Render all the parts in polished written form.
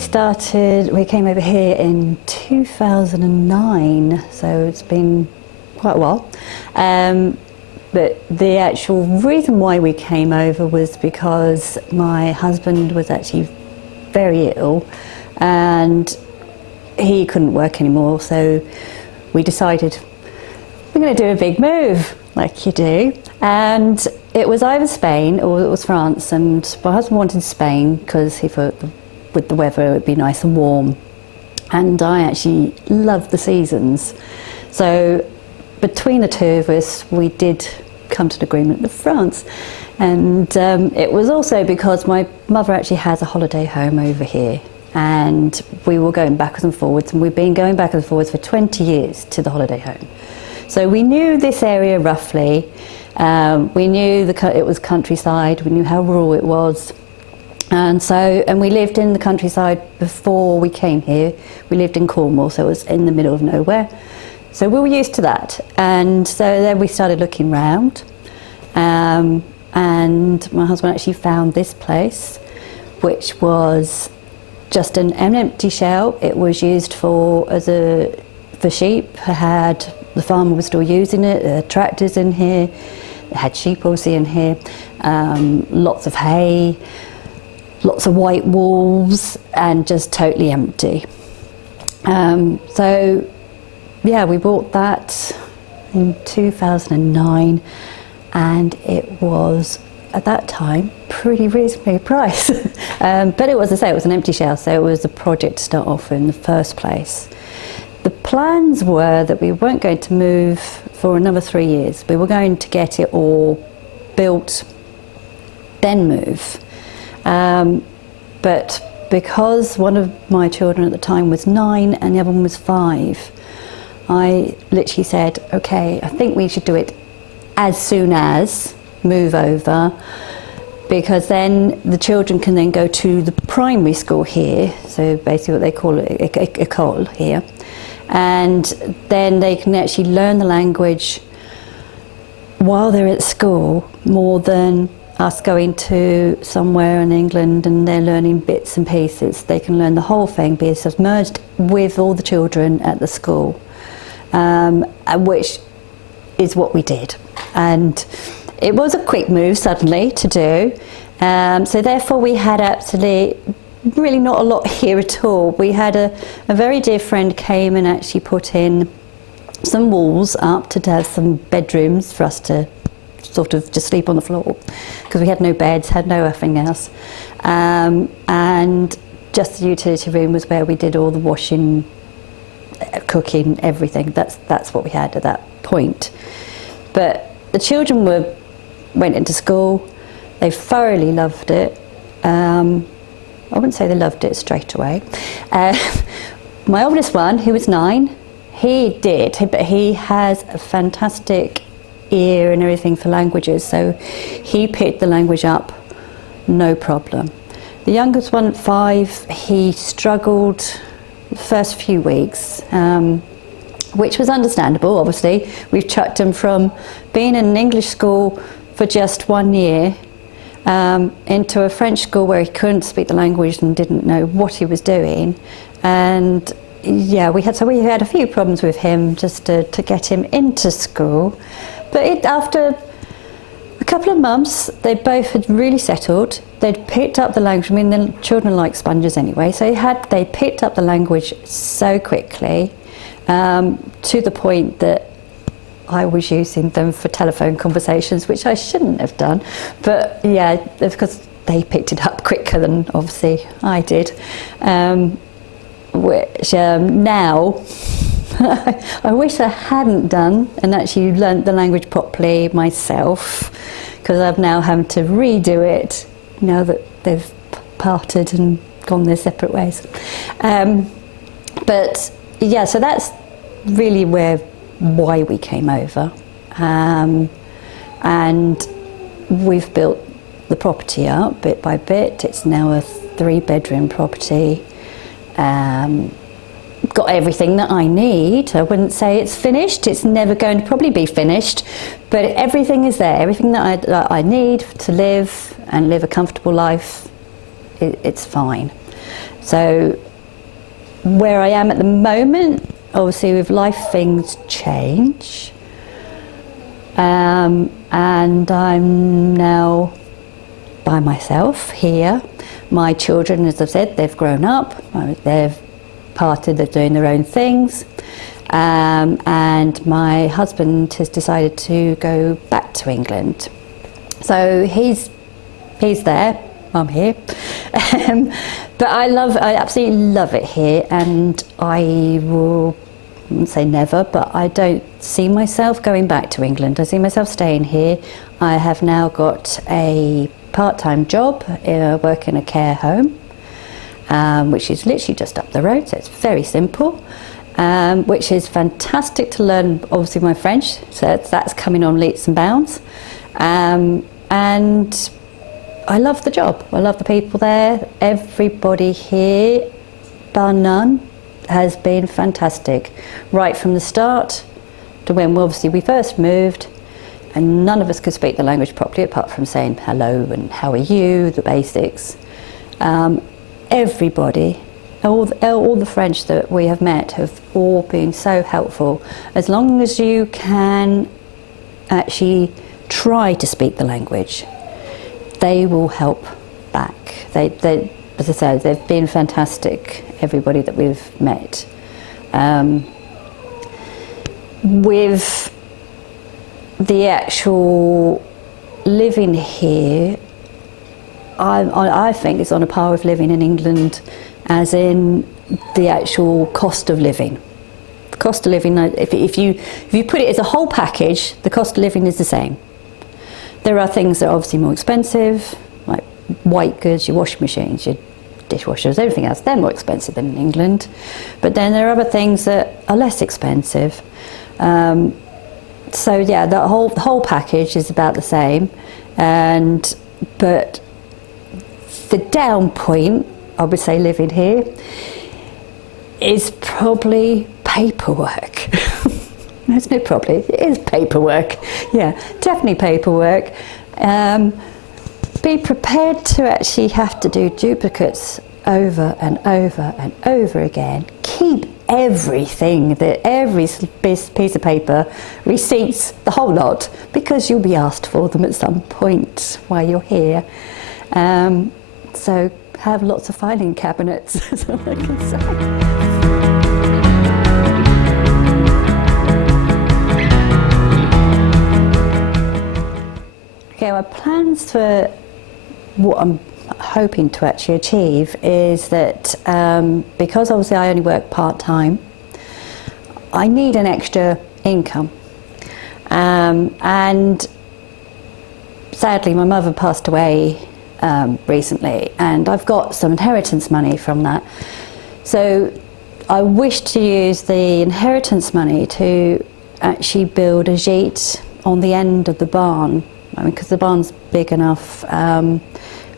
we came over here in 2009, so it's been quite a while. But the actual reason why we came over was because my husband was actually very ill and he couldn't work anymore, so we decided we're going to do a big move, like you do. And it was either Spain or it was France, and my husband wanted Spain because he thought with the weather it would be nice and warm. And I actually love the seasons. So between the two of us, we did come to an agreement with France. And it was also because my mother actually has a holiday home over here, and we were going backwards and forwards, and we've been going backwards and forwards for 20 years to the holiday home. So we knew this area roughly. We knew it was countryside, we knew how rural it was. And we lived in the countryside before we came here. We lived in Cornwall, so it was in the middle of nowhere. So we were used to that. And so then we started looking round. And my husband actually found this place, which was just an empty shell. It was used for sheep. The farmer was still using it. There were tractors in here. It had sheep obviously in here. Lots of hay, lots of white walls, and just totally empty. So yeah, we bought that in 2009, and it was at that time pretty reasonably priced. But it was, as I say, it was an empty shell, so it was a project to start off in the first place. The plans were that we weren't going to move for another 3 years. We were going to get it all built, then move. But because one of my children at the time was 9 and the other one was 5, I literally said, okay, I think we should do it as soon as move over, because then the children can then go to the primary school here, so basically what they call it, école here, and then they can actually learn the language while they're at school, more than us going to somewhere in England and they're learning bits and pieces. They can learn the whole thing, be submerged with all the children at the school, which is what we did. And it was a quick move suddenly to do, so therefore we had absolutely really not a lot here at all. We had a very dear friend came and actually put in some walls up to have some bedrooms for us to sort of just sleep on the floor, because we had no beds, had no nothing else, and just the utility room was where we did all the washing, cooking, everything. That's what we had at that point. But the children went into school. They thoroughly loved it. I wouldn't say they loved it straight away. My oldest one, who was 9, he did, but he has a fantastic ear and everything for languages, so he picked the language up, no problem. The youngest one at 5, he struggled the first few weeks, which was understandable, obviously. We've chucked him from being in an English school for just 1 year into a French school where he couldn't speak the language and didn't know what he was doing. And yeah, we had a few problems with him just to get him into school. But after a couple of months, they both had really settled. They'd picked up the language. I mean, the children like sponges anyway, so they picked up the language so quickly, to the point that I was using them for telephone conversations, which I shouldn't have done. But yeah, because they picked it up quicker than obviously I did. Which now I wish I hadn't done and actually learnt the language properly myself, because I've now had to redo it now that they've parted and gone their separate ways. But yeah, so that's really why we came over, and we've built the property up bit by bit. It's now a 3-bedroom property. Got everything that I need. I wouldn't say it's finished. It's never going to probably be finished, but everything is there. Everything that I need to live and live a comfortable life, it's fine. So where I am at the moment, obviously with life things change, and I'm now by myself here. My children, as I've said, they've grown up, they're doing their own things, and my husband has decided to go back to England. So he's there, I'm here. But I absolutely love it here, and I wouldn't say never, but I don't see myself going back to England. I see myself staying here. I have now got a part-time job, work in a care home, which is literally just up the road, so it's very simple, which is fantastic to learn, obviously, my French, so that's coming on leaps and bounds. And I love the job, I love the people there. Everybody here, bar none, has been fantastic, right from the start to when obviously we first moved, and none of us could speak the language properly apart from saying hello and how are you, the basics. Everybody, all the French that we have met have all been so helpful. As long as you can actually try to speak the language, they will help back. They, as I said, they've been fantastic, everybody that we've met. With the actual living here, I think it's on a par with living in England, as in the actual cost of living. The cost of living, if you put it as a whole package, the cost of living is the same. There are things that are obviously more expensive, like white goods, your washing machines, your dishwashers, everything else, they're more expensive than in England. But then there are other things that are less expensive. So yeah, the whole package is about the same, but the down point, I would say, living here is probably paperwork. It's not probably, it is paperwork. Yeah, definitely paperwork. Be prepared to actually have to do duplicates over and over and over again. Keep everything, every piece of paper, receipts, the whole lot, because you'll be asked for them at some point while you're here. So have lots of filing cabinets, that's all I can say. Okay, my plans for what I'm hoping to actually achieve is that because obviously I only work part-time, I need an extra income. And sadly my mother passed away recently, and I've got some inheritance money from that. So I wish to use the inheritance money to actually build a gite on the end of the barn. I mean, because the barn's big enough.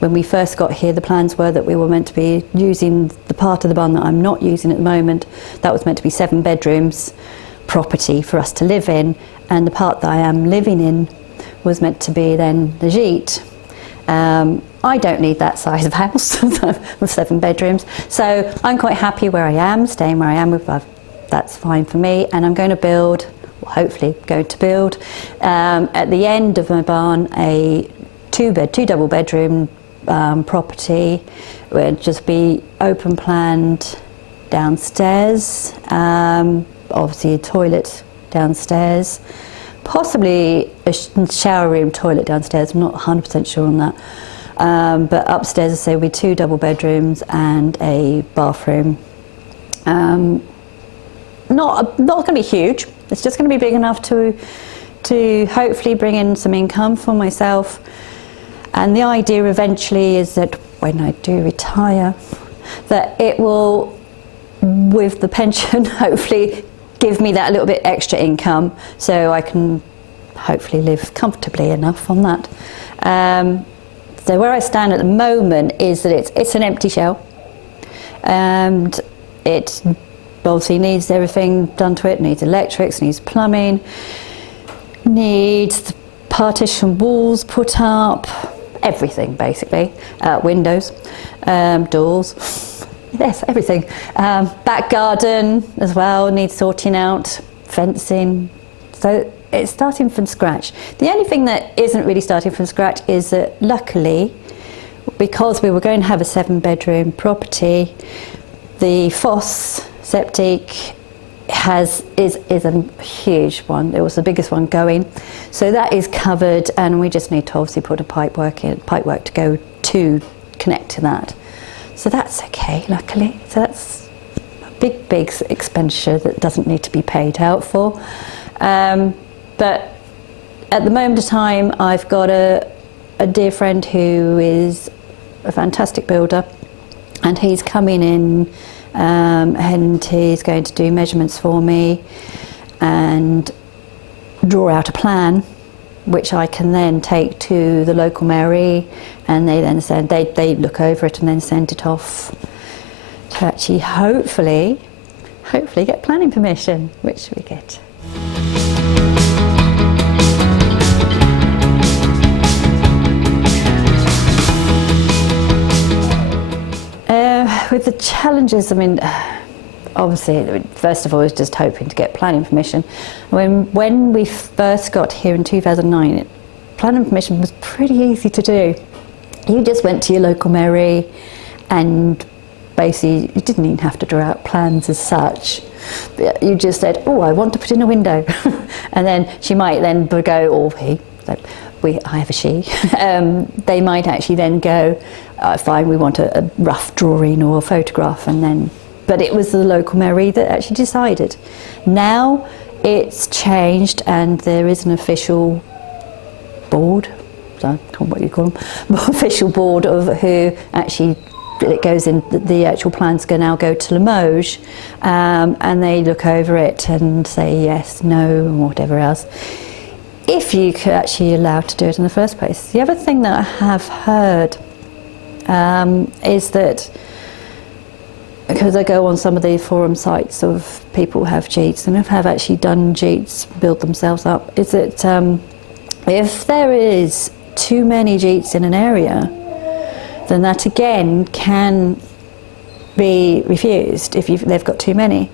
When we first got here, the plans were that we were meant to be using the part of the barn that I'm not using at the moment. That was meant to be 7 bedrooms property for us to live in, and the part that I am living in was meant to be then the gite. I don't need that size of house with 7 bedrooms, so I'm quite happy where I am, staying where I am. That's fine for me, and I'm going to build, hopefully going to build, at the end of my barn, a two double bedroom property. Will just be open planned downstairs, obviously a toilet downstairs, possibly a shower room, toilet downstairs. I'm not 100% sure on that, but upstairs, I say, will be 2 double bedrooms and a bathroom. Not going to be huge. It's just going to be big enough to hopefully bring in some income for myself. And the idea eventually is that when I do retire, that it will, with the pension, hopefully give me that little bit extra income, so I can hopefully live comfortably enough on that. So where I stand at the moment is that it's an empty shell, and it obviously needs everything done to it. Needs electrics, needs plumbing, needs partition walls put up, everything basically, windows, doors, yes, everything. Back garden as well needs sorting out, fencing. So it's starting from scratch. The only thing that isn't really starting from scratch is that luckily, because we were going to have a 7-bedroom property, the fosse septic is a huge one. It was the biggest one going, so that is covered, and we just need to obviously put a pipework to go to connect to that. So that's okay, luckily. So that's a big expenditure that doesn't need to be paid out for. But at the moment of time, I've got a dear friend who is a fantastic builder, and he's coming in and he's going to do measurements for me and draw out a plan which I can then take to the local Mary, and they then send, they look over it and then send it off to actually hopefully get planning permission, which we get. With the challenges, I mean, obviously, first of all, I was just hoping to get planning permission. When we first got here in 2009, planning permission was pretty easy to do. You just went to your local Mary, and basically you didn't even have to draw out plans as such. You just said, oh, I want to put in a window. And then she might then go, or he, I have a she, they might actually then go, fine, we want a rough drawing or a photograph, and then, but it was the local Mary that actually decided. Now it's changed, and there is an official board, so I can't what you call them, official board of who actually, it goes in, the actual plans now go to Limoges, and they look over it and say yes, no, and whatever else, if you could actually allow to do it in the first place. The other thing that I have heard is that, because I go on some of the forum sites of people who have Gites and have actually done Gites, build themselves up, is that if there is too many Gites in an area, then that again can be refused if they've got too many.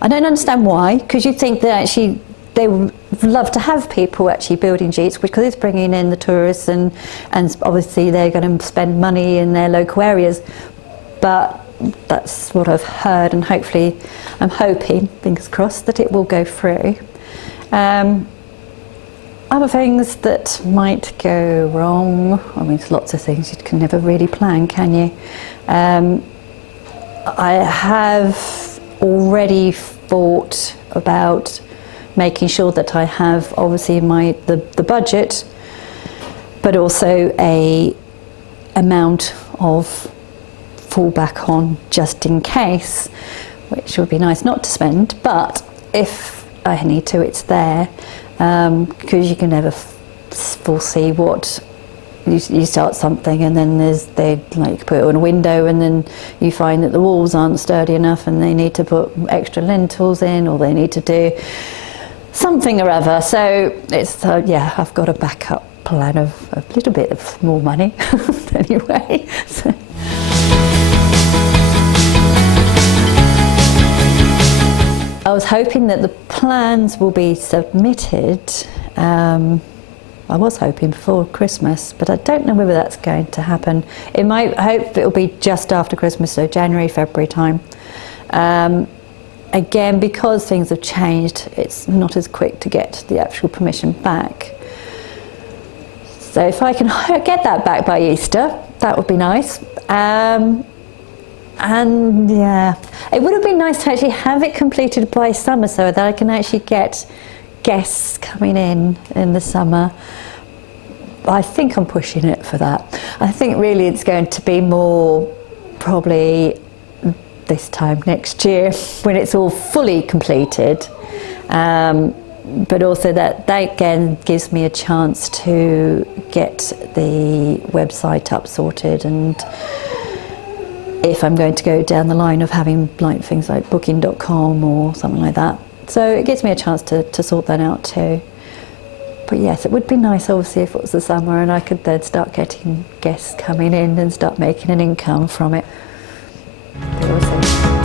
I don't understand why, because you'd think that actually they would love to have people actually building Gites, because it's bringing in the tourists, and obviously they're going to spend money in their local areas. But that's what I've heard, and hopefully, I'm hoping, fingers crossed, that it will go through. Other things that might go wrong, I mean, there's lots of things you can never really plan, can you? I have already thought about making sure that I have obviously the budget, but also a amount of fallback on just in case, which would be nice not to spend, but if I need to, it's there, because you can never foresee what you start something, and then they like put it on a window, and then you find that the walls aren't sturdy enough, and they need to put extra lintels in, or they need to do something or other. So it's yeah, I've got a backup plan of a little bit of more money anyway. So. I was hoping that the plans will be submitted. I was hoping before Christmas, but I don't know whether that's going to happen. I hope it'll be just after Christmas, so January, February time. Again, because things have changed, it's not as quick to get the actual permission back. So if I can get that back by Easter, that would be nice. And yeah, it would have been nice to actually have it completed by summer, so that I can actually get guests coming in the summer. I think I'm pushing it for that. I think really it's going to be more probably this time next year when it's all fully completed, but also that again gives me a chance to get the website up sorted, and if I'm going to go down the line of having like things like booking.com or something like that, so it gives me a chance to sort that out too. But yes, it would be nice obviously if it was the summer and I could then start getting guests coming in and start making an income from it. They were safe.